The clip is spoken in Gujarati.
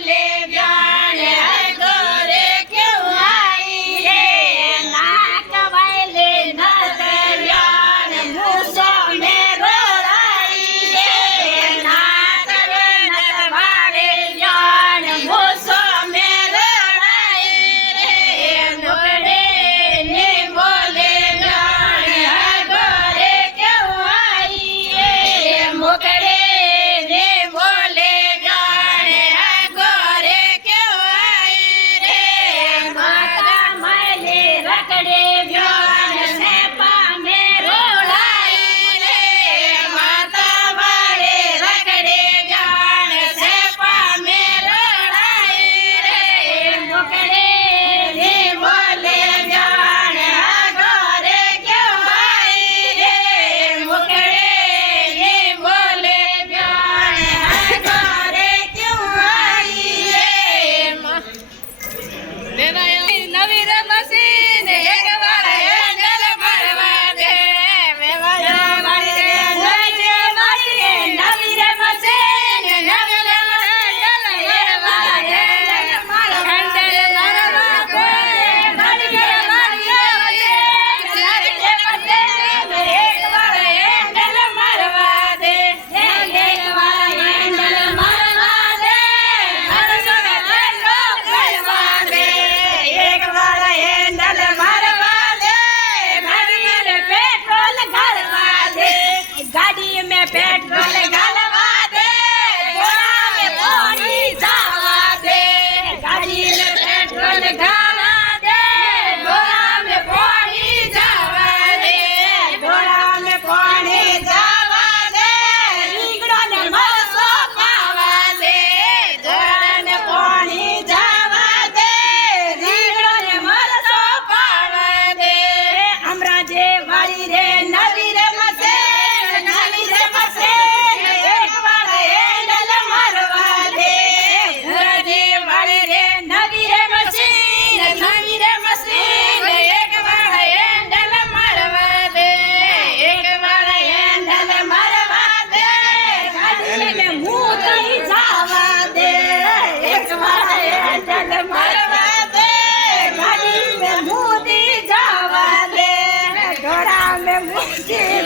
બોલે જાણ ઘરે કેવું આઈ રે નાક વાયલે નત જાણ મૂસો મે રોળાઈ રે નાક નત વાળે જાણ મૂસો મે રોળાઈ રે મોકડે ને બોલે જાણ ઘરે કેવું આઈ રે મોકડે ને બોલે જાણ ઘરે કેવું આઈ રે માતા માલે રખડે જાણ સે પામે રોળાઈ રે માતા માલે રખડે જાણ સે પામે રોળાઈ રે મોકડે ને બોલે જાણ ઘરે કેવું આઈ રે મોકડે ને બોલે જાણ ઘરે કેવું આઈ રે નવી રે મશીન એક વાર હેન્ડલ મારવા દે વેવાયા મારી રે નજે મારી રે નવી રે મશીન નવી રે હેન્ડલ મારવા દે હેન્ડલ મારવા દે મારી રે મારી રે નવી રે મશીન એક વાર હેન્ડલ મારવા દે હેન્ડલ વાળા હેન્ડલ મારવા દે હરસો ને હેન્ડલ મારવા દે એક વાર હેન્ડલ મારવા દે ગાડી ને પેટ્રોલ ઘાલવા દે ગાડી में पेट्रोल घालवा दे घोड़ा में पानी जावा दे गाड़ी में पेट्रोल घाला दे घोड़ा में पानी जावा दे घोड़ा में पानी जावा दे રીંગણો ને મરસો પાવા દે ઘોડા ને પાણી જાવા દે રીંગણો ને મરસો પાવા દે અમરાજે વાળી રે નવી રે મશીન નવી રે મશીન એક વાર હેન્ડલ મારવા દે અમરાજે વાળી રે નવી રે મશીન નવી રે મશીન એક વાર હેન્ડલ મારવા દે એક વાર હેન્ડલ મારવા દે ગાડીને મૂકી જાવા દે એક વાર હેન્ડલ મારવા દે ગાડીને મૂકી જાવા દે ઘોડા में મૂકી